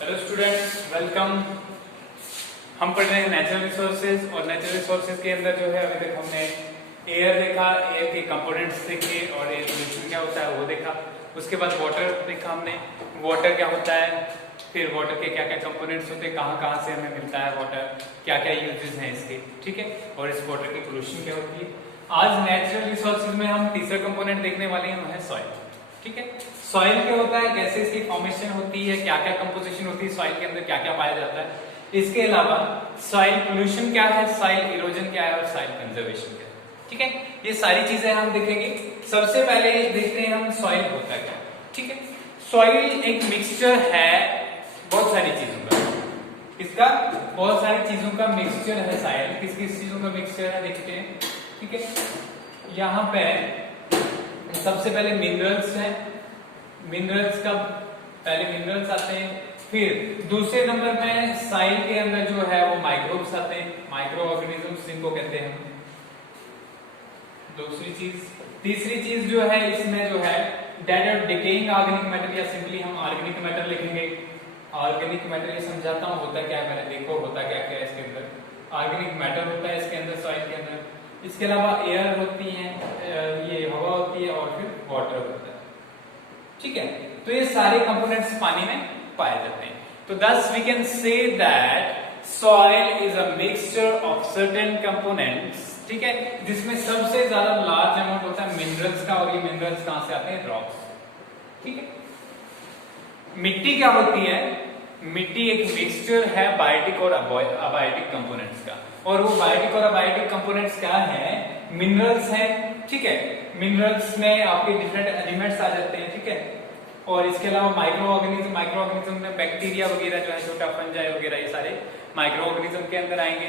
Hello students, welcome. हम पढ़ रहे हैं नेचुरल रिसोर्सेज और नेचुरल रिसोर्सेज के अंदर जो है अभी तक हमने एयर देखा, एयर के कंपोनेंट्स देखे और एयर पोल्यूशन क्या होता है वो देखा। उसके बाद वाटर देखा हमने, वाटर क्या होता है, फिर वाटर के क्या क्या कंपोनेंट्स होते हैं, कहाँ कहाँ से हमें मिलता है वाटर, क्या क्या यूजेस हैं इसके, ठीक है, और इस वाटर की पोल्यूशन क्या होती है। आज नेचुरल रिसोर्सेज में हम तीसरा कंपोनेंट देखने वाले हैं, वो है सॉइल। ठीक है, सॉइल क्या होता है, कैसे इसकी फॉर्मेशन होती है, क्या क्या कंपोजिशन होती है सॉइल के अंदर, क्या क्या पाया जाता है। इसके अलावा सॉइल पोल्यूशन क्या है, सॉइल इरोजन क्या है और सॉइल कंजर्वेशन क्या है। ठीक है, ये सारी चीजें हम देखेंगे। सबसे पहले देखते हैं हम सॉइल होता क्या है। ठीक है, सॉइल एक मिक्सचर है बहुत सारी चीजों का, इसका बहुत सारी चीजों का मिक्सचर है सॉइल। किस किस चीजों का मिक्सचर है देखते हैं। ठीक है, यहाँ पे सबसे पहले मिनरल्स हैं, मिनरल्स का पहले मिनरल्स आते हैं, फिर दूसरे नंबर में सॉइल के अंदर जो है वो माइक्रोब्स आते हैं, माइक्रो ऑर्गेनिजम्स जिनको कहते हैं। दूसरी चीज, तीसरी चीज जो है इसमें जो है डेड और डिकेइंग ऑर्गेनिक मैटर, या सिंपली हम ऑर्गेनिक मैटर लिखेंगे। ऑर्गेनिक मैटर ये समझाता हूं होता क्या है, मैंने देखो होता क्या क्या है इसके अंदर। ऑर्गेनिक मैटर होता है इसके अंदर सॉइल के अंदर। इसके अलावा एयर होती है, ये हवा होती है और फिर वाटर होता है। ठीक है, तो ये सारे कंपोनेंट्स पानी में पाए जाते हैं। तो thus we can say that soil is a mixture of certain components, ठीक है, जिसमें सबसे ज्यादा लार्ज अमाउंट होता है मिनरल्स का, और ये मिनरल्स कहां से आते हैं, रॉक्स। ठीक है, मिट्टी क्या होती है, मिट्टी एक मिक्सचर है बायोटिक और अबायोटिक कंपोनेंट्स का, और वो बायोटिक और अबायोटिक कंपोनेंट्स क्या है, मिनरल्स हैं। ठीक है, मिनरल्स में आपके डिफरेंट एलिमेंट्स आ जाते हैं। ठीक है, और इसके अलावा माइक्रो ऑर्गेनिज्म में बैक्टीरिया वगैरह जो है, छोटा फंजाई वगैरह, ये सारे माइक्रो ऑर्गेनिज्म के अंदर आएंगे।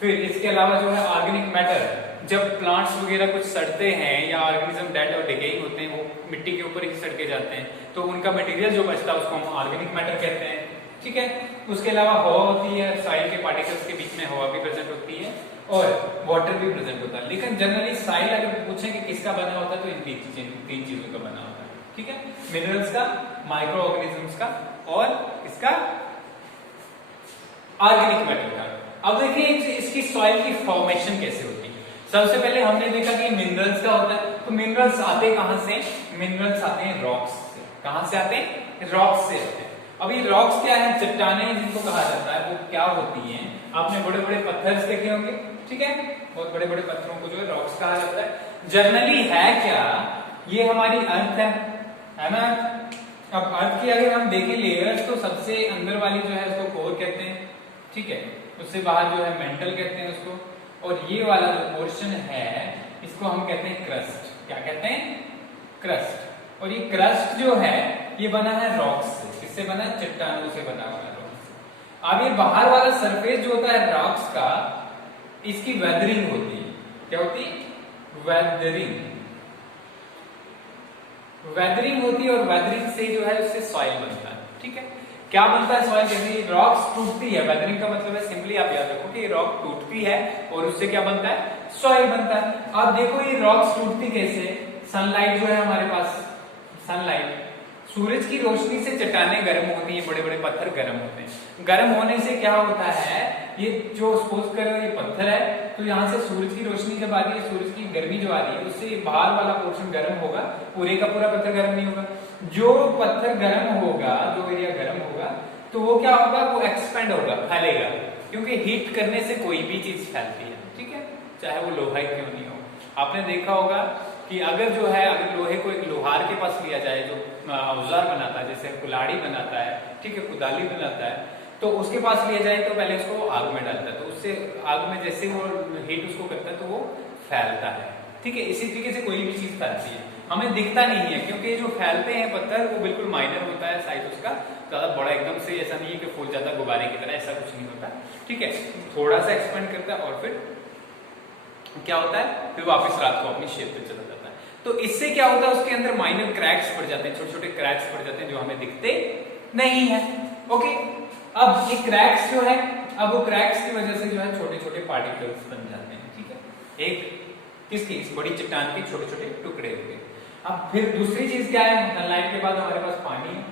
फिर इसके अलावा जो है ऑर्गेनिक मैटर, जब प्लांट्स वगैरह कुछ सड़ते हैं या ऑर्गेनिज्म डेड और डिकेइंग होते हैं, वो मिट्टी के ऊपर ही सड़ के जाते हैं, तो उनका मटेरियल जो बचता है उसको हम ऑर्गेनिक मैटर कहते हैं। ठीक है, उसके अलावा हवा होती है, सॉइल के पार्टिकल्स के बीच में हवा भी प्रेजेंट होती है और वाटर भी प्रेजेंट होता है। लेकिन जनरली सॉइल अगर पूछें कि किसका बना होता है तो इन तीन चीजों का बना होता है। ठीक है, मिनरल्स का, माइक्रो ऑर्गेनिजम्स का और इसका ऑर्गेनिक मैटर का। अब देखिए इसकी सॉइल की फॉर्मेशन कैसे होती है। सबसे पहले हमने देखा कि मिनरल्स का होता है, तो मिनरल्स आते कहां से, मिनरल्स आते हैं रॉक्स से। कहां से आते हैं, रॉक्स से आते हैं। अब ये रॉक्स क्या है, चट्टानें जिनको कहा जाता है, वो क्या होती हैं, आपने बड़े बड़े पत्थर देखे होंगे। ठीक है, बहुत बड़े बड़े पत्थरों को जो है रॉक्स कहा जाता है। जनरली है क्या, ये हमारी अर्थ है ना। अब अर्थ की अगर हम देखें लेयर्स, तो सबसे अंदर वाली जो है उसको कोर कहते हैं। ठीक है, उससे बाहर जो है मेंटल कहते हैं उसको, और ये वाला जो पोर्शन है इसको हम कहते हैं क्रस्ट। क्या कहते हैं, क्रस्ट। और ये क्रस्ट जो है ये बना है रॉक्स से। किससे बना है, चट्टानों से बना हुआ है, रॉक्स से। अब ये बाहर वाला सरफेस जो होता है रॉक्स का, इसकी वेदरिंग होती है। क्या होती है, वेदरिंग। वेदरिंग होती है और वेदरिंग से जो है उससे सॉइल बनता है। ठीक है, क्या बनता है सॉइल, जैसे रॉक्स टूटती है, वेदरिंग का मतलब है सिंपली आप याद रखो कि रॉक टूटती है और उससे क्या बनता है, सॉइल बनता है। अब देखो ये रॉक्स टूटती कैसे, सनलाइट जो है हमारे पास, सनलाइट, सूरज की रोशनी से चट्टानें गर्म होती हैं, बड़े बड़े पत्थर गर्म होते हैं। गर्म होने से क्या होता है, ये जो सपोज करो ये पत्थर है, तो यहाँ से सूरज की रोशनी जब आ रही है, सूरज की गर्मी जो आ रही है, उससे बाहर वाला पोर्शन गर्म होगा, पूरे का पूरा पत्थर गर्म नहीं होगा। जो पत्थर गर्म होगा, जो एरिया गर्म होगा, तो वो क्या होगा, वो एक्सपेंड होगा, फैलेगा, क्योंकि हीट करने से कोई भी चीज फैलती है। ठीक है, चाहे वो लोहा क्यों नहीं हो। आपने देखा होगा कि अगर जो है, अगर लोहे को एक लोहार के पास लिया जाए जो औजार बनाता है, जैसे कुल्हाड़ी बनाता है, ठीक है, कुदाली बनाता है, तो उसके पास लिया जाए तो पहले उसको आग में डालता है, तो उससे आग में जैसे वो हीट उसको करता है तो वो फैलता है। ठीक है, इसी तरीके से कोई भी चीज फैलती है, हमें दिखता नहीं है, क्योंकि जो फैलते हैं पत्थर वो बिल्कुल माइनर होता है, साइज उसका ज्यादा बड़ा एकदम से ऐसा नहीं है कि फूल जाता गुब्बारे की तरह, ऐसा कुछ नहीं होता। ठीक है, थोड़ा सा एक्सपेंड करता है और फिर क्या होता है, फिर वापस रात को अपनी शेप पे चला जाता है। तो इससे क्या होता है, उसके अंदर माइनर क्रैक्स पड़ जाते हैं, छोटे छोटे क्रैक्स पड़ जाते हैं जो हमें दिखते नहीं है। ओके, अब ये क्रैक्स जो है, अब वो क्रैक्स की वजह से जो है छोटे छोटे पार्टिकल्स बन जाते हैं। ठीक है, एक किसकी, इस बड़ी चट्टान के छोटे छोटे टुकड़े हो गए। अब फिर दूसरी चीज क्या है, सनलाइट के बाद हमारे पास पानी है।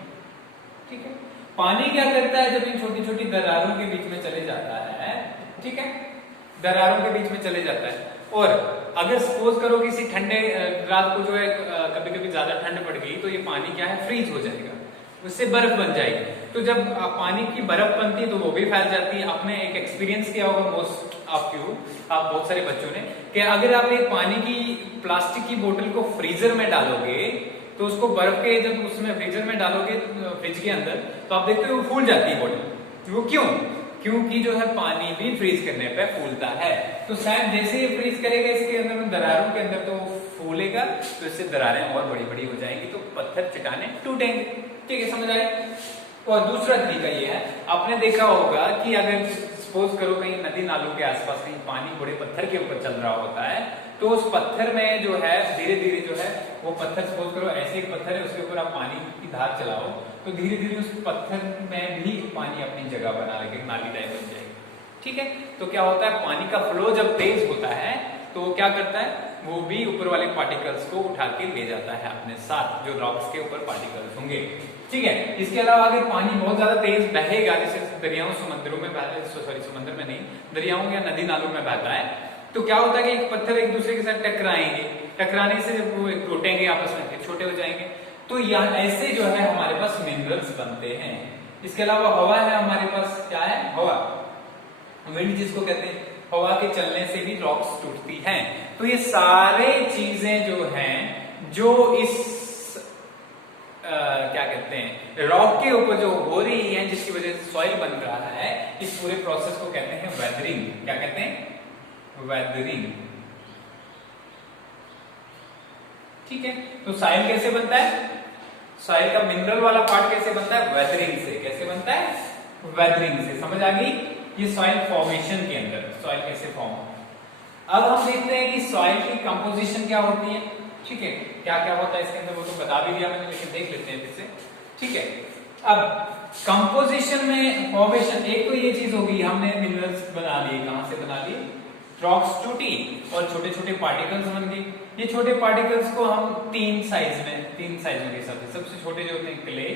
ठीक है, पानी क्या करता है जब इन छोटी छोटी दरारों के बीच में चले जाता है, ठीक है, दरारों के बीच में चले जाता है, और अगर सपोज करो किसी ठंडे रात को जो है कभी कभी ज्यादा ठंड पड़ गई तो ये पानी क्या है फ्रीज हो जाएगा, उससे बर्फ बन जाएगी। तो जब पानी की बर्फ बनती है तो वो भी फैल जाती है। आपने एक एक्सपीरियंस किया होगा मोस्ट ऑफ यू, आप बहुत सारे बच्चों ने, कि अगर आप एक पानी की प्लास्टिक की बोतल को फ्रीजर में डालोगे तो उसको बर्फ के जब उसमें फ्रीजर में डालोगे फ्रिज के अंदर तो आप देखते हो वो फूल जाती है बोतल। वो क्यों? क्योंकि जो है पानी भी फ्रीज करने पे फूलता है। तो शायद जैसे ये फ्रीज करेगा इसके अंदर दरारों के अंदर तो फूलेगा, तो इससे दरारें और बड़ी बड़ी हो जाएंगी, तो पत्थर चट्टाने टूटेंगे। ठीक है, समझ आए? और दूसरा तरीका ये है, आपने देखा होगा कि अगर सपोज करो कहीं नदी नालों के आसपास कहीं पानी बड़े पत्थर के ऊपर चल रहा होता है तो उस पत्थर में जो है धीरे धीरे जो है वो पत्थर, सपोज करो ऐसे एक पत्थर है उसके ऊपर आप पानी की धार चलाओ तो धीरे धीरे उस पत्थर में भी पानी अपनी जगह बना लेगा, नाली टाइप बन जाएगी। ठीक है, तो क्या होता है पानी का फ्लो जब तेज होता है तो वो क्या करता है, वो भी ऊपर वाले पार्टिकल्स को उठा के ले जाता है अपने साथ, जो रॉक्स के ऊपर पार्टिकल्स होंगे। ठीक है, इसके अलावा अगर पानी बहुत ज्यादा तेज बहेगा, जैसे दरियाओं समुद्रों में समुद्र में नहीं, दरियाओं या नदी नालों में बहता है, तो क्या होता है कि एक पत्थर एक दूसरे के साथ टकराएंगे, टकराने से जब वो टूटेंगे आपस में फिर छोटे हो जाएंगे, तो यहाँ ऐसे जो है हमारे पास मिनरल्स बनते हैं। इसके अलावा हवा है हमारे पास, क्या है, हवा, विंड जिसको कहते हैं, हवा के चलने से भी रॉक्स टूटती हैं। तो ये सारे चीजें जो हैं जो इस क्या कहते हैं रॉक के ऊपर जो हो रही है जिसकी वजह से सॉइल बन रहा है, इस पूरे प्रोसेस को कहते हैं वेदरिंग। क्या कहते हैं? वेदरिंग। ठीक है, तो सॉइल कैसे बनता है? सॉइल का मिनरल वाला पार्ट कैसे बनता है? वेदरिंग से। कैसे बनता है? वेदरिंग से। समझ आ गई? ये सॉइल फॉर्मेशन के अंदर सॉइल कैसे फॉर्म होता है। अब हम देखते हैं कि सॉइल की कंपोजिशन क्या होती है। ठीक है, क्या क्या होता है इसके अंदर वो तो बता भी दिया मैंने, लेकिन देख लेते हैं फिर से। ठीक है, अब कंपोजिशन में फॉर्मेशन, एक तो ये चीज होगी हमने मिनरल्स बना लिए, कहां से बना लिए, रॉक्स टूटी और छोटे छोटे पार्टिकल्स बन गए। ये छोटे पार्टिकल्स को हम तीन साइजों के हिसाब से, सबसे छोटे जो होते हैं क्ले,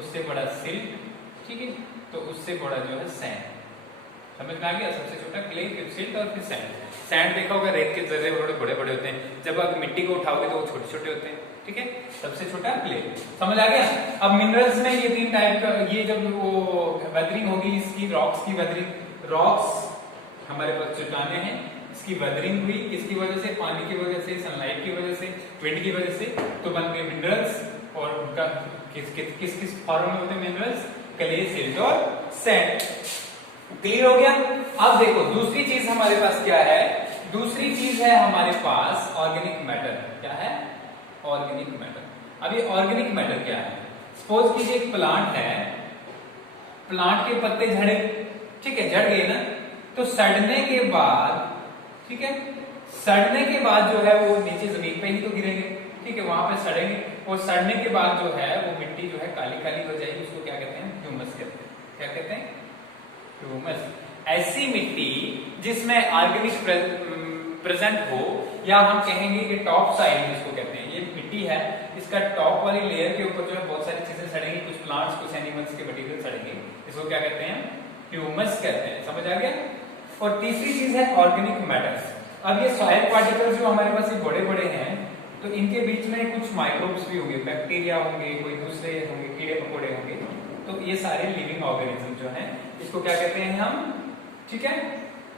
उससे बड़ा सिल्ट, ठीक है, तो उससे बड़ा जो है सैंड। समझ में आ गया? सबसे छोटा क्ले, फिर सिल्ट और फिर सैंड। सैंड देखा होगा रेत के जर्रे बड़े बड़े होते हैं, जब आप मिट्टी को उठाओगे तो वो छोटे छोटे होते हैं। ठीक है, सबसे छोटा क्ले। समझ आ गया? अब मिनरल्स में ये तीन टाइप का, ये जब वो वेदरिंग होगी इसकी, रॉक्स की वेदरिंग, रॉक्स हमारे पास चट्टाने हैं, इसकी वेदरिंग हुई किसकी वजह से? पानी की वजह से, सनलाइट की वजह से, विंड की वजह से, तो बन गए मिनरल्स। और उनका किस किस फॉर्म में होते हैं मिनरल्स? क्ले, सिल्ट और सैंड। क्लियर हो गया? अब देखो दूसरी चीज हमारे पास क्या है, दूसरी चीज है हमारे पास ऑर्गेनिक मैटर। क्या है? Organic matter. अब ये ऑर्गेनिक मैटर क्या है? सपोज कीजिए एक प्लांट है, प्लांट के पत्ते झड़े, ठीक है, झड़ गए ना, तो सड़ने के बाद, ठीक है, सड़ने के बाद जो है वो नीचे जमीन पे ही तो गिरेंगे, ठीक है, वहां पे सड़ेंगे, और सड़ने के बाद जो है वो मिट्टी जो है काली काली हो जाएगी, उसको क्या कहते हैं? ह्यूमस कहते हैं। क्या कहते हैं? ह्यूमस। ऐसी मिट्टी जिसमें ऑर्गेनिक प्रेजेंट हो, या हम कहेंगे कि टॉप साइड जिसको कहते हैं, ये मिट्टी है, इसका टॉप वाली लेयर के ऊपर जो है बहुत सारी चीजें सड़ेंगी, कुछ प्लांट्स, कुछ एनिमल्स के मटेरियल सड़ेंगे, इसको क्या कहते हैं? ह्यूमस कहते हैं। समझ आ गया? और तीसरी चीज है ऑर्गेनिक मैटर्स। अब ये सॉइल पार्टिकल्स जो हमारे पास ये बड़े बड़े हैं, तो इनके बीच में कुछ माइक्रोब्स भी होंगे, बैक्टीरिया होंगे, कोई दूसरे होंगे, कीड़े मकोड़े होंगे, तो ये सारे लिविंग ऑर्गेनिज्म जो हैं, इसको क्या कहते हैं हम? ठीक है,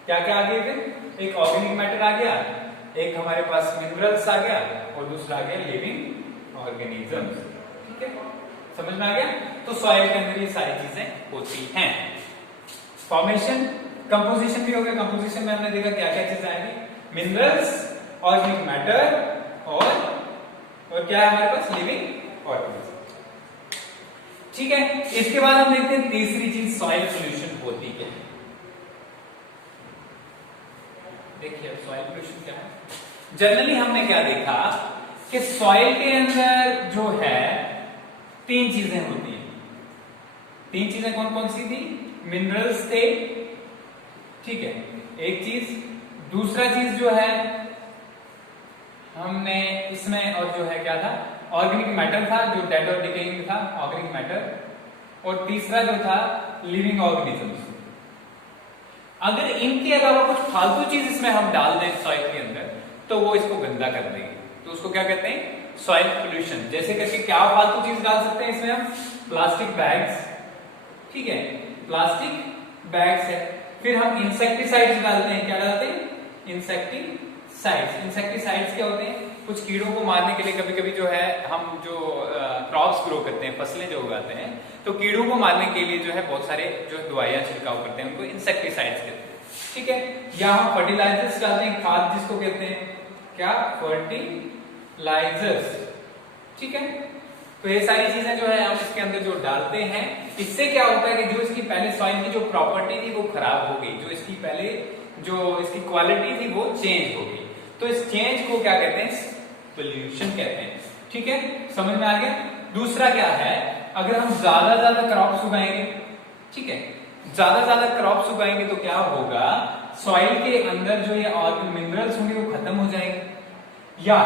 क्या क्या आ गया? फिर एक ऑर्गेनिक मैटर आ गया, एक हमारे पास मिनरल्स आ गया, और दूसरा आ गया लिविंग ऑर्गेनिजम्स। ठीक है, समझ में आ गया? तो सॉइल के अंदर ये सारी चीजें होती हैं। फॉर्मेशन, कंपोजिशन भी हो गया। कंपोजिशन में हमने देखा क्या क्या चीजें आएंगी, मिनरल्स, ऑर्गेनिक मैटर, और क्या है हमारे पास? Living organism. ठीक है, इसके बाद हम देखते हैं तीसरी चीज सॉइल सॉल्यूशन होती है। देखिए सॉइल सॉल्यूशन क्या है। जनरली हमने क्या देखा कि सॉइल के अंदर जो है तीन चीजें होती हैं। तीन चीजें कौन कौन सी थी? मिनरल्स थे, ठीक है, एक चीज। दूसरा चीज जो है हमने इसमें, और जो है क्या था? ऑर्गेनिक मैटर था, जो डेड और डिकेइंग था, ऑर्गेनिक मैटर। और तीसरा जो था लिविंग ऑर्गेनिजम्स। अगर इनके अलावा कुछ फालतू चीज इसमें हम डाल दें सॉइल के अंदर तो वो इसको गंदा कर देंगे, तो उसको क्या कहते हैं, सॉइल पोल्यूशन। जैसे करके क्या फालतू चीज डाल सकते हैं इसमें हम, प्लास्टिक बैग्स, ठीक है, प्लास्टिक बैग्स है। फिर हम इंसेक्टिसाइड्स डालते हैं, क्या डालते हैं, इंसेक्टिसाइड्स। इंसेक्टिसाइड्स क्या होते हैं, कुछ कीड़ों को मारने के लिए कभी कभी जो है हम जो क्रॉप्स ग्रो करते हैं, फसलें जो उगाते हैं, तो कीड़ों को मारने के लिए जो है बहुत सारे जो दवाइयां छिड़काव करते हैं, उनको इंसेक्टिसाइड्स कहते हैं, ठीक है। या हम फर्टिलाइजर्स डालते हैं, खाद जिसको कहते हैं, क्या, फर्टिलाइजर्स, ठीक है। तो ये सारी चीजें जो है हम इसके अंदर जो डालते हैं, इससे क्या होता है कि जो इसकी पहले सॉइल की जो प्रॉपर्टी थी वो खराब हो गई, जो इसकी पहले जो इसकी क्वालिटी थी वो चेंज हो गई। तो इस चेंज को क्या कहते हैं, पोल्यूशन कहते हैं, ठीक है, समझ में आ गया। दूसरा क्या है, अगर हम ज्यादा क्रॉप्स उगाएंगे, ठीक है, ज्यादा क्रॉप्स उगाएंगे तो क्या होगा, सॉइल के अंदर जो ये मिनरल्स होंगे वो खत्म हो जाएंगे, या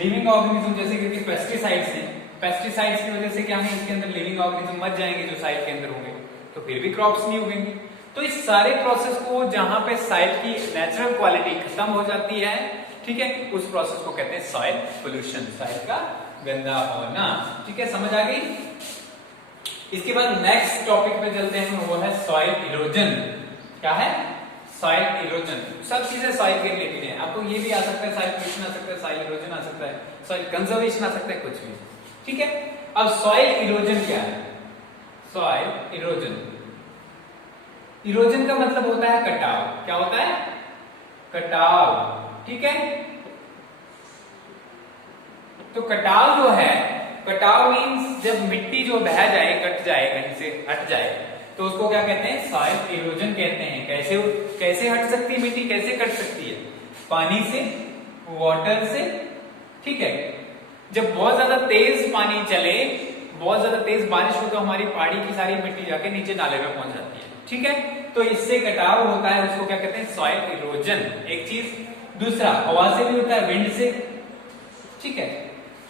लिविंग ऑर्गेनिज्म जैसे कि पेस्टिसाइड्स हैं, पेस्टिसाइड्स की वजह से क्या है, इसके अंदर लिविंग ऑर्गेनिज्म मर जाएंगे जो साइल के अंदर होंगे, तो फिर भी क्रॉप्स नहीं उगेंगे। तो इस सारे प्रोसेस को, जहां पे साइल की नेचुरल क्वालिटी खत्म हो जाती है, ठीक है, उस प्रोसेस को कहते हैं सॉइल पोल्यूशन, सॉइल का गंदा होना, ठीक है, समझ आ गई। इसके बाद नेक्स्ट टॉपिक पे चलते हैं, वो है सॉइल इरोजन। क्या है, सॉइल इरोजन। सब चीजें सॉइल के रिलेटेड है, आपको ये भी आ सकता है, सॉइल पोल्यूशन आ सकता है, सॉइल इरोजन आ सकता है, सॉइल कंजर्वेशन आ सकता है, कुछ भी, ठीक है। अब सॉइल इरोजन क्या है, सॉइल इरोजन, इरोजन का मतलब होता है कटाव। क्या होता है, कटाव, ठीक है। तो कटाव जो है, कटाव मीन्स जब मिट्टी जो बह जाए, कट जाए, कहीं से हट जाए, तो उसको क्या कहते हैं, सॉइल इरोजन कहते हैं। कैसे कैसे हट सकती है मिट्टी, कैसे कट सकती है, पानी से, वाटर से, ठीक है। जब बहुत ज्यादा तेज पानी चले, बहुत ज्यादा तेज बारिश हो, तो हमारी पहाड़ी की सारी मिट्टी जाके नीचे नाले में पहुंच जाती है, ठीक है। तो इससे कटाव होता है, उसको क्या कहते हैं, सॉइल इरोजन, एक चीज। दूसरा हवा से भी होता है, विंड से, ठीक है।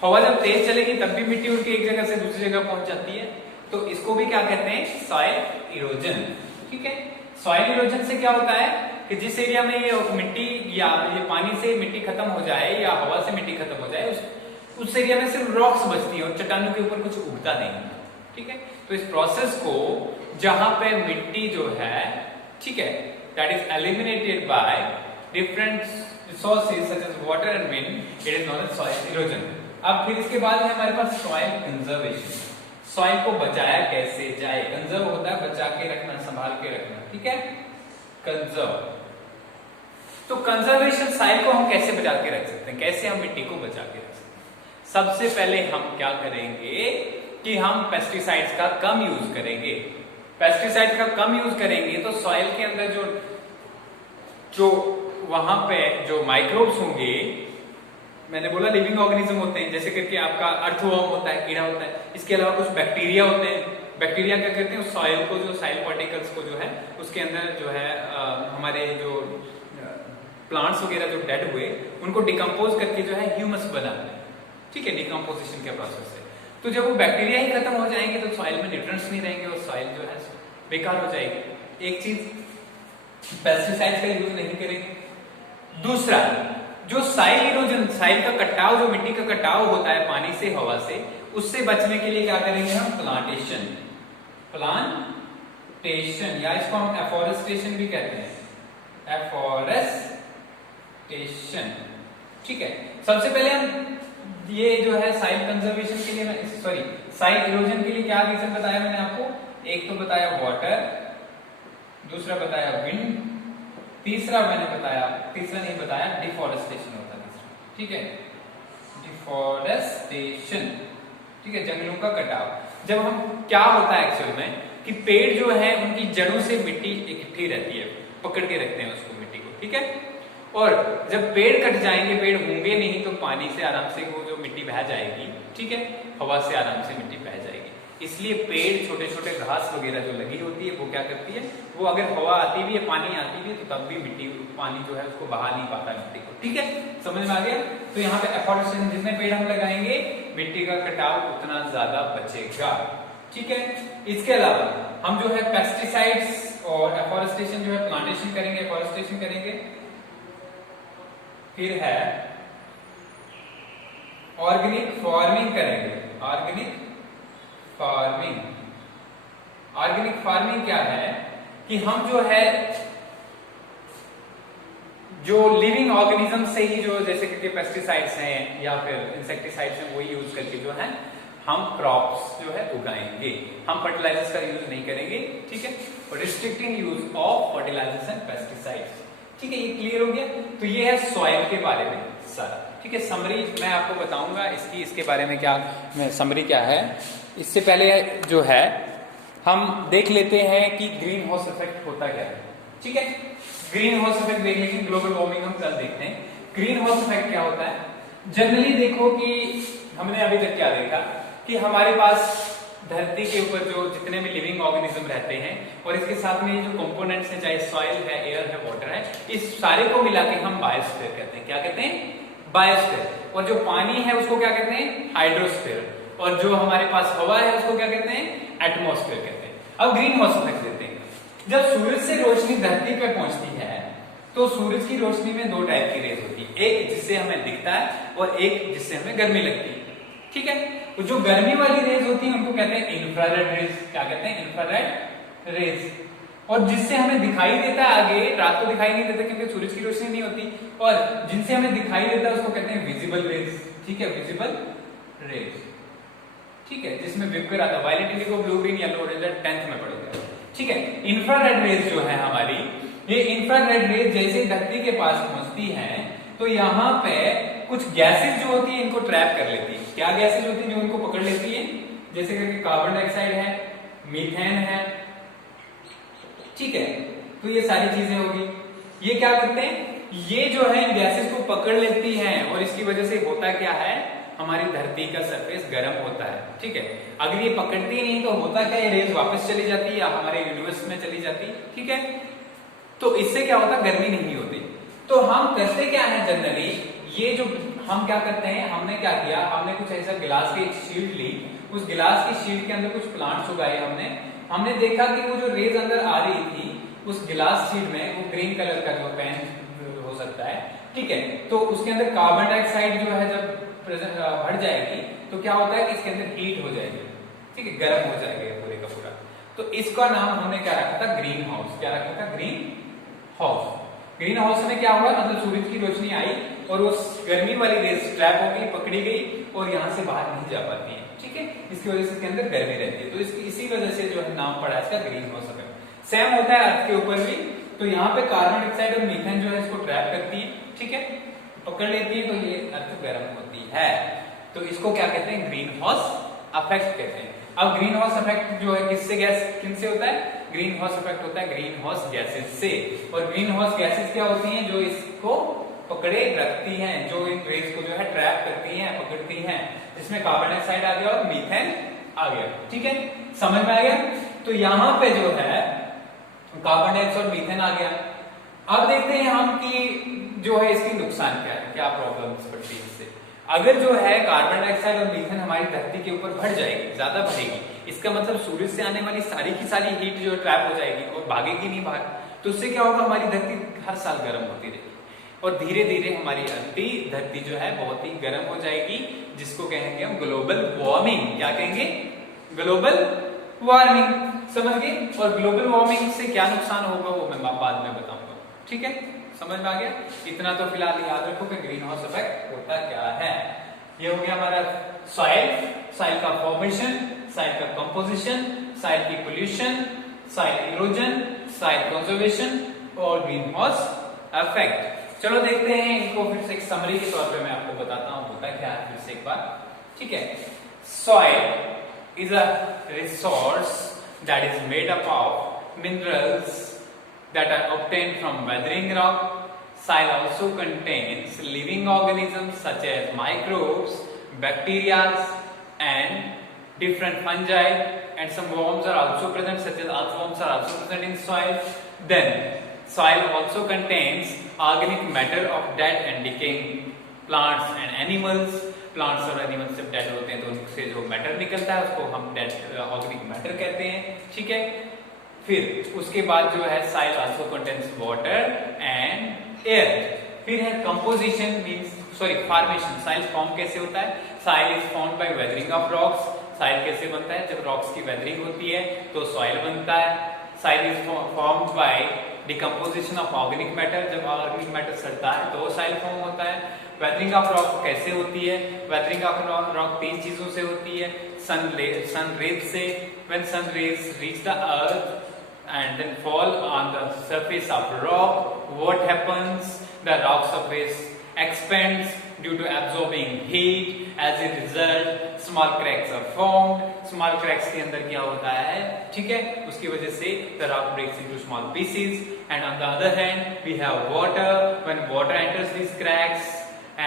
हवा जब तेज चलेगी तब भी मिट्टी उड़ के एक जगह से दूसरी जगह पहुंच जाती है, तो इसको भी क्या कहते हैं, सॉइल इरोजन, ठीक है। सॉइल इरोजन से क्या होता है कि जिस एरिया में ये मिट्टी या ये पानी से मिट्टी खत्म हो जाए या हवा से मिट्टी खत्म हो जाए, उस एरिया में सिर्फ रॉक्स बचती है और चट्टानों के ऊपर कुछ उगता नहीं है, ठीक है। तो इस प्रोसेस को, जहां पे मिट्टी जो है, ठीक है, that is eliminated by different resources such as water and wind, it is known as soil erosion. अब फिर इसके बाद है हमारे पास सॉइल कंजर्वेशन। सॉइल को बचाया कैसे जाए, कंजर्व होता है बचा के रखना, संभाल के रखना, ठीक है, कंजर्व। तो कंजर्वेशन, सॉइल को हम कैसे बचा के रख सकते हैं, कैसे हम मिट्टी को बचा के रख सकते हैं। सबसे पहले हम क्या करेंगे कि हम पेस्टिसाइड्स का कम यूज करेंगे। पेस्टिसाइड का कम यूज करेंगे तो सॉइल के अंदर जो वहां पे जो माइक्रोब्स होंगे, मैंने बोला लिविंग ऑर्गेनिज्म होते हैं, जैसे करके आपका अर्थवर्म होता है, कीड़ा होता है, इसके अलावा कुछ बैक्टीरिया होते हैं। बैक्टीरिया क्या करते हैं, सॉइल को, जो सॉइल पार्टिकल्स को जो है उसके अंदर जो है हमारे जो प्लांट्स वगैरह जो डेड हुए उनको डिकम्पोज करके जो है ह्यूमस बनाते हैं, ठीक है, डिकम्पोजिशन के प्रोसेस से। तो जब वो बैक्टीरिया ही खत्म हो जाएंगे तो सॉइल में न्यूट्रिएंट्स नहीं रहेंगे और सॉइल जो है बेकार हो जाएगी। एक चीज, पेस्टिसाइड्स का यूज नहीं करेंगे। दूसरा, जो सॉइल इरोजन, सॉइल का कटाव, जो मिट्टी का कटाव होता है पानी से, हवा से, उससे बचने के लिए क्या करेंगे हम, प्लांटेशन, प्लांटेशन, या इसको हम एफोरेस्टेशन भी कहते हैं, एफोरेस्टेशन, ठीक है। सबसे पहले हम ये जो है सॉइल कंजर्वेशन के लिए, सॉरी सॉइल इरोजन के लिए क्या रीजन बताया मैंने आपको, एक तो बताया वाटर, दूसरा बताया विंड, तीसरा मैंने बताया, तीसरा नहीं बताया, डिफोरेस्टेशन होता है, ठीक है, डिफोरेस्टेशन, ठीक है, जंगलों का कटाव। जब हम, क्या होता है एक्चुअल में कि पेड़ जो है उनकी जड़ों से मिट्टी इकट्ठी रहती है, पकड़ के रखते हैं उसको, मिट्टी को, ठीक है। और जब पेड़ कट जाएंगे, पेड़ होंगे नहीं, तो पानी से आराम से वो जो मिट्टी बह जाएगी, ठीक है, हवा से आराम से मिट्टी बह जाएगी। इसलिए पेड़, छोटे छोटे घास वगैरह जो लगी होती है, वो क्या करती है, वो अगर हवा आती भी है, पानी आती भी है, तो तब भी मिट्टी, पानी जो है उसको बहा नहीं पाता मिट्टी को, ठीक है, समझ में आ गया। तो यहाँ पे एफोरेस्टेशन, जितने पेड़ हम लगाएंगे मिट्टी का कटाव उतना ज्यादा बचेगा, ठीक है। इसके अलावा हम जो है पेस्टिसाइड्स और एफोरेस्टेशन जो है प्लांटेशन करेंगे, एफोरेस्टेशन करेंगे। फिर है ऑर्गेनिक फार्मिंग करेंगे, ऑर्गेनिक फार्मिंग। ऑर्गेनिक फार्मिंग क्या है कि हम जो है जो लिविंग ऑर्गेनिज्म से ही जो जैसे कि पेस्टिसाइड्स हैं या फिर इंसेक्टिसाइड्स हैं वही यूज करके जो है हम क्रॉप्स जो है उगाएंगे। हम फर्टिलाइजर्स का यूज नहीं करेंगे, ठीक है। और restricting use of fertilisers and pesticides, ठीक है। ये क्लियर हो गया। तो ये है सॉइल के बारे में सारा, ठीक है। समरी मैं आपको बताऊंगा इसके बारे में क्या समरी क्या है। इससे पहले जो है हम देख लेते हैं कि ग्रीन हाउस इफेक्ट होता क्या है, ठीक है। ग्रीन हाउस इफेक्ट देख लेंगे, ग्लोबल वार्मिंग हम कल देखते हैं। ग्रीन हाउस इफेक्ट क्या होता है? जनरली देखो कि हमने अभी तक क्या देखा कि हमारे पास धरती के ऊपर जो जितने भी लिविंग ऑर्गेनिज्म रहते हैं और इसके साथ में जो कंपोनेंट्स हैं, चाहे सॉइल है, एयर है, वाटर है, इस सारे को मिला के हम बायोस्फीयर कहते हैं। क्या कहते हैं? बायोस्फीयर। और जो पानी है उसको क्या कहते हैं? हाइड्रोस्फीयर। और जो हमारे पास हवा है उसको क्या कहते हैं? एटमॉस्फेयर कहते हैं। अब ग्रीन हाउस इफेक्ट देते हैं। जब सूरज से रोशनी धरती पे पहुंचती है तो सूरज की रोशनी में दो टाइप की रेज होती है, एक जिससे हमें दिखता है और एक जिससे हमें गर्मी लगती है, ठीक है। तो जो गर्मी वाली रेज होती है उनको कहते हैं इंफ्रारेड रेज। क्या कहते हैं? Infrared rays. और जिससे हमें दिखाई देता है आगे, रात को दिखाई नहीं देता क्योंकि सूरज की रोशनी नहीं होती, और जिनसे हमें दिखाई देता है उसको कहते हैं विजिबल रेज, ठीक है, विजिबल रेज, ठीक है। जिसमें विपकर आता है, violet, indigo, blue, green, yellow, orange, 10th में पढ़ोगे, ठीक है। इंफ्रारेड रेज जो है हमारी, ये इंफ्रारेड रेज जैसे धरती के पास पहुंचती है तो यहाँ पे कुछ गैसेस जो होती है इनको ट्रैप कर लेती है। क्या गैसेस होती है जो इनको पकड़ लेती है? जैसे करके कार्बन डाइऑक्साइड है, मीथेन है, ठीक है। तो ये सारी चीजें होगी। ये क्या करते हैं? ये जो है इन गैसेस को पकड़ लेती हैं और इसकी वजह से होता क्या है, हमारी धरती का सरफेस गर्म होता है, ठीक है। अगर ये पकड़ती नहीं तो होता क्या, ये रेज वापस चली जाती है या हमारे यूनिवर्स में चली जाती, ठीक है। तो इससे क्या होता, गर्मी नहीं होती। तो हम करते क्या है जनरली, ये जो हम क्या करते हैं, हमने क्या किया, हमने कुछ ऐसा गिलास की एक शीट ली, उस गिलास की शीट के अंदर कुछ प्लांट्स उगाए हमने देखा कि वो जो रेज अंदर आ रही थी उस गिलास शीट में, वो ग्रीन कलर का जो पेन हो सकता है, ठीक है। तो उसके अंदर कार्बन डाइऑक्साइड जो है जब बढ़ जाएगी तो क्या होता है कि इसके अंदर हीट हो जाएगी, ठीक है, गर्म हो जाएगा पूरे का पूरा। तो इसका नाम हमने क्या रखा था? Green house. क्या रखा था? Green house. ग्रीन हाउस में क्या हुआ, मतलब सूरज की रोशनी आई और वो गर्मी वाली रेज ट्रैप हो गई, पकड़ी गई और यहाँ से बाहर नहीं जा पाती है, ठीक है। इसकी वजह से इसके अंदर गर्मी रहती है। तो इसी वजह से जो है नाम पड़ा इसका ग्रीन हाउस इफेक्ट। सेम होता है अर्थ के ऊपर भी। तो यहाँ पे कार्बन डाइऑक्साइड और मीथेन जो है इसको ट्रैप करती है, ठीक है, पकड़ लेती है, तो ये अर्थ गर्म होती है। तो इसको क्या कहते हैं? ग्रीन हाउस इफेक्ट कहते हैं। अब ग्रीन हाउस इफेक्ट जो है किनसे होता है? ग्रीन हाउस इफेक्ट होता है ग्रीन हाउस गैसेस से। और ग्रीन हाउस गैसेस क्या होती हैं? जो इसको पकड़े रखती हैं, जो इन रेज को जो है ट्रैप करती हैं, पकड़ती हैं, जिसमें कार्बन डाइऑक्साइड आ गया और मीथेन आ गया, ठीक है, समझ में आ गया। तो यहाँ पे जो है कार्बन डाइऑक्साइड और मीथेन आ गया। अब देखते हैं हम कि जो है इसकी नुकसान क्या है, क्या प्रॉब्लम्स पड़ती है इससे। अगर जो है कार्बन डाइऑक्साइड और मीथेन हमारी धरती के ऊपर बढ़ जाएगी, ज्यादा बढ़ेगी, इसका मतलब सूरज से आने वाली सारी की सारी हीट जो ट्रैप हो जाएगी और भागेगी नहीं बाहर। तो उससे क्या होगा, हमारी धरती हर साल गर्म होती रहेगी और धीरे धीरे हमारी धरती जो है बहुत ही गर्म हो जाएगी, जिसको कहेंगे हम ग्लोबल वार्मिंग। क्या कहेंगे? Global warming. समझ गए? और ग्लोबल वार्मिंग से क्या नुकसान होगा वो मैं बाद में बताऊंगा, ठीक है, समझ में आ गया। इतना तो फिलहाल याद रखो कि ग्रीन हाउस इफेक्ट होता क्या है। ये हो गया हमारा सॉइल का फॉर्मेशन, सॉइल का कंपोजिशन, सॉइल की pollution, soil erosion, soil conservation और ग्रीन हाउस इफेक्ट। चलो देखते हैं इनको फिर से एक समरी के तौर पे मैं आपको बताता हूं होता क्या है फिर से एक बार, ठीक है। Soil is a resource that is made up of minerals that are obtained from weathering rock. Soil also contains living organisms such as microbes, bacteria, and different fungi, and some worms are also present, such as earthworms are also present in soil. Then, soil also contains organic matter of dead and decaying plants and animals. Plants और animals जब dead होते हैं तो उससे जो matter निकलता है उसको हम ऑर्गेनिक मैटर कहते हैं, ठीक है। फिर उसके बाद जो है soil also contains water and air. फिर है composition means formation. Soil form कैसे होता है? Soil is formed by weathering of rocks. Soil कैसे बनता है? जब रॉक्स की वेदरिंग होती है तो सॉइल बनता है। Soil is formed by decomposition of organic matter. जब ऑर्गेनिक मैटर सड़ता है तो साइल फॉर्म होता है। वेदरिंग ऑफ रॉक कैसे होती है? वेदरिंग ऑफ रॉक 3 चीजों से होती है। सन रेज से, when sun rays reach the earth and then fall on the surface of rock, what happens? The rock surface expands due to absorbing heat. As a result, small cracks are formed. Small cracks के अंदर क्या होता है? ठीक है, उसकी वजह से the rock breaks into small pieces. And on the other hand, we have water. When water enters these cracks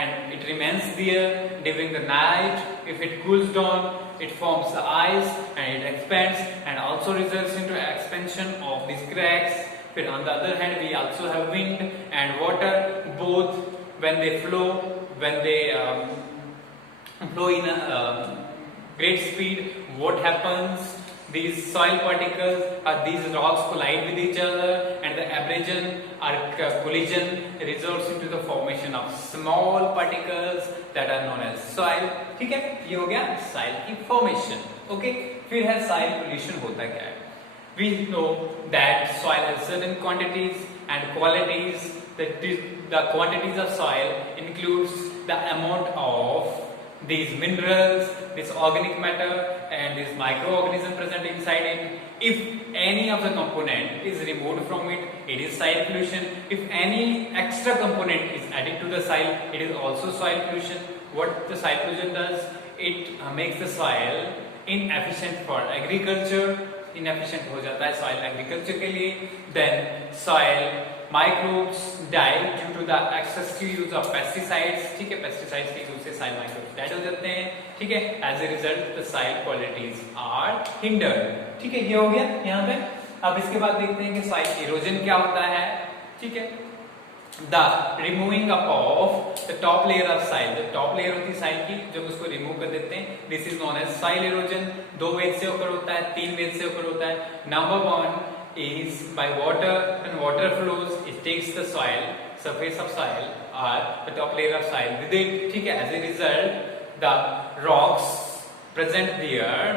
and it remains there during the night, if it cools down, it forms the ice and it expands and also results into expansion of these cracks. But on the other hand, we also have wind and water, both when they flow in a great speed. What happens? These soil particles or these rocks collide with each other and the abrasion or collision results into the formation of small particles that are known as soil. ठीक है, ये हो गया soil की formation. Okay, फिर है soil pollution होता क्या है? We know that soil has certain quantities and qualities. The quantities of soil includes the amount of these minerals, this organic matter and this microorganism present inside it. If any of the component is removed from it, it is soil pollution. If any extra component is added to the soil, it is also soil pollution. What the soil pollution does? It makes the soil inefficient for agriculture. Inefficient हो जाता है soil agriculture के लिए. Then soil microbes die due to the excessive use of pesticides. ठीक है, pesticides के use से soil microbes dead हो जाते हैं. ठीक है, as a result the soil qualities are hindered. ठीक है, ये हो गया यहाँ पे. अब इसके बाद देखते हैं कि soil erosion क्या होता है. ठीक है, the removing up of the top layer of soil. the top layer होती है soil की, जब उसको remove कर देते हैं, this is known as soil erosion. 2 veg से होकर होता है, 3 वेज से होकर होता है. Number 1 is by water. When water flows, it takes the soil, surface of soil or the top layer of soil with it. ठीक है, as a result, the rocks present there,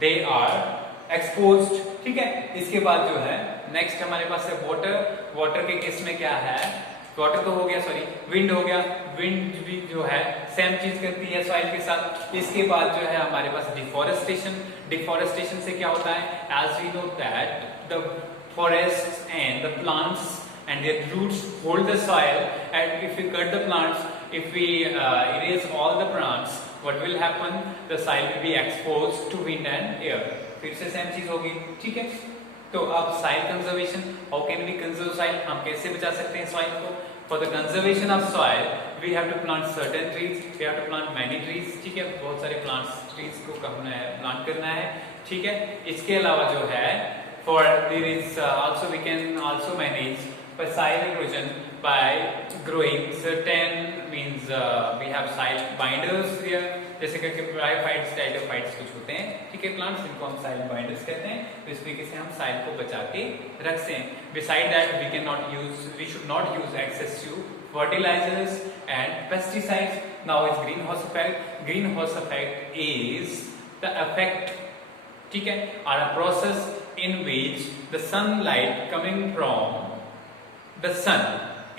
they are exposed. ठीक है, इसके बाद जो है next हमारे पास है वाटर. वाटर के केस में क्या है? वाटर तो हो गया, विंड हो गया. विंड भी जो है सेम चीज करती है सॉइल के साथ. इसके बाद जो है हमारे पास डिफॉरेस्टेशन. डिफॉरेस्टेशन से क्या होता है? As we know that the forests and the plants and their roots hold the soil, and if we cut the plants, if we erase all the plants, what will happen? The soil will be exposed to wind and air. फिर से same चीज होगी. ठीक है, तो अब soil conservation, how can we conserve soil? हम कैसे बचा सकते हैं soil को? For the conservation of soil, we have to plant certain trees. We have to plant many trees. ठीक है, बहुत सारे plants, trees को plant करना है. ठीक है, इसके अलावा जो है for there is also we can also manage by soil erosion by growing certain means we have soil binders here, जैसे कि ब्रायोफाइट्स, टाइटोफाइट्स कुछ होते हैं. ठीक है, प्लांट्स, इनको हम soil binders कहते हैं. तो इस तरीके से हम soil को बचा के रखते हैं. Beside that we should not use excessive fertilizers and pesticides. Now is greenhouse effect. Greenhouse effect is the effect, ठीक है, or a process in which the sunlight coming from the sun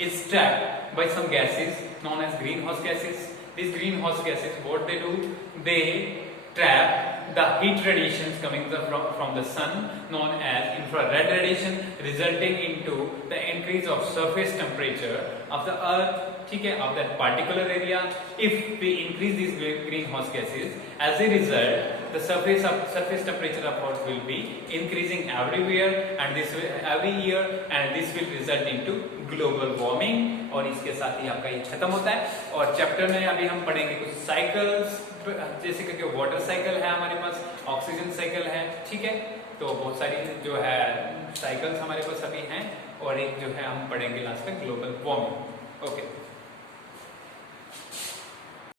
is trapped by some gases known as greenhouse gases. These greenhouse gases, what they do? They trap the heat radiations coming from the sun known as infrared radiation, resulting into the increase of surface temperature of the earth. ठीक है, of that particular area. If we increase these greenhouse gases, as a result, the surface temperature of Earth will be increasing everywhere, and this will every year, and this will result into global warming. और इसके साथ ही आपका ये खत्म होता है. और chapter में अभी हम पढ़ेंगे कुछ साइकिल्स, जैसे कि वाटर साइकिल है हमारे पास, ऑक्सीजन साइकिल है. ठीक है, तो बहुत सारी जो है साइकिल्स हमारे पास अभी हैं, और एक जो है हम पढ़ेंगे लास्ट में ग्लोबल वार्मिंग. ओके.